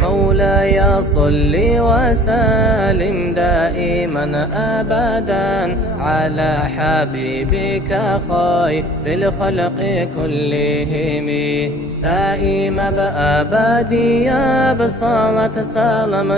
مولاي صل وسلم دائما أبدا على حبيبك خير الخلق كلهم دائما بأبدية بصلاة سلام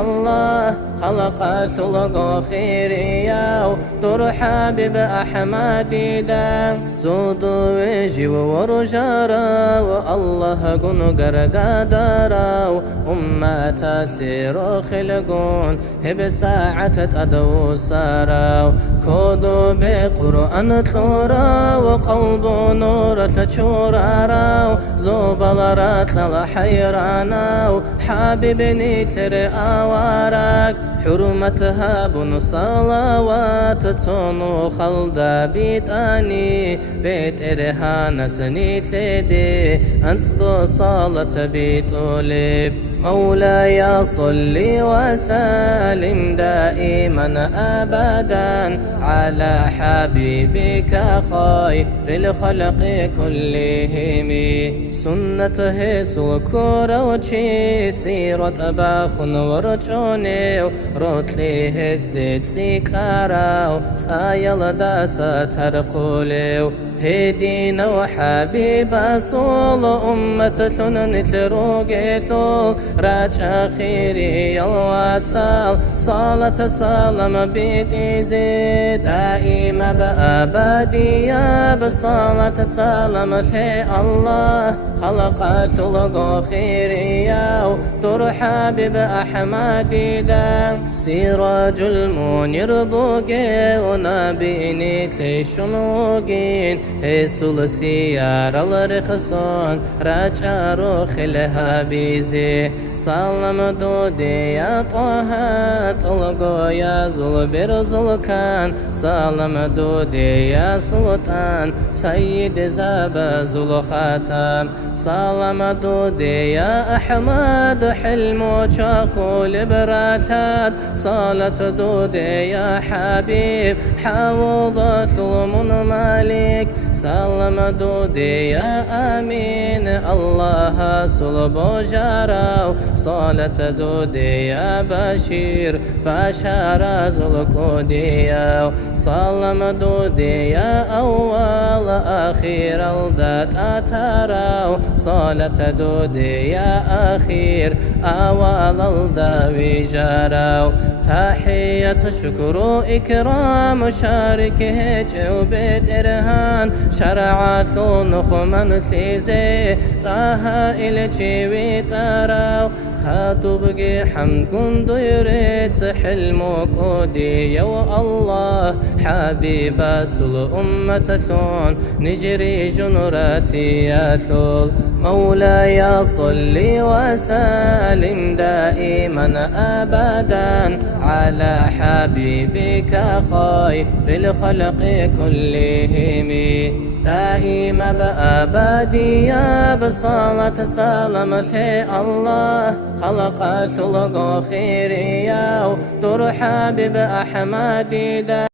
الله خلقت الغفيرية ودور حبيب أحمد دا زود وجي ورجارا والله قنو قرقادارا أمة تسير خلقون هب ساعة تدو سارا كودو بقرآن تلورا وقلب نور تشورارا زوبلرات للحيرانا حبيبني تري أوارك حرمتها بن صلوات تصونو خلدا بيتاني بيت إرهان سنيت لدي أنسقو صالة بيتولب مولاي صل وسلم دائما أبدا على حبيبك خير الخلق كلهم سنته سكور وشي سيرة أباخن ورجوني روتلي هزدت سيكارا سايل داسة ترقولي هدينا وحبيب صول أمة نتلروقي ثول راج أخيري يلواتسال صالة سلام بيتي زيد دائما بأبدية بصالة سلام في الله خلقت الغفيرية ودور حبيب أحمد دا سراج المنير بوغي ونبيني تشنوغين هيسول سيار الرخصون راجع روخ الهابيزي سلام دودي يا طه طلقو يا زلبر زلكان سلام دودي يا سلطان سيد زاب زلخاتم سلام دودي يا أحمد حلمو شاخو لبراتات صالة دودي يا حبيب حوضت من مالك سلام دودي يا أمين الله صلب جارو صالة دودي يا بشير بشار زلكودي سلام دودي يا أول أخير الدات أتراو صالة دودي يا أخير أول الداوي جارو تحية شكر إكرام شارك هيج وبيت إرهان شرعت نخمن تليزي طه إلتي ويتراو خاطبك حمد كن يريد سحل مقودي يا الله حبيب سل أمة ثون نجري جنراتي يا ثول مولاي صل وسلم دائما أبدا على حبيبك خير الخلق كلهم دائما بأبدية بصلاة سلام في الله خلقت الغفيرية ودور حبيب أحمد دا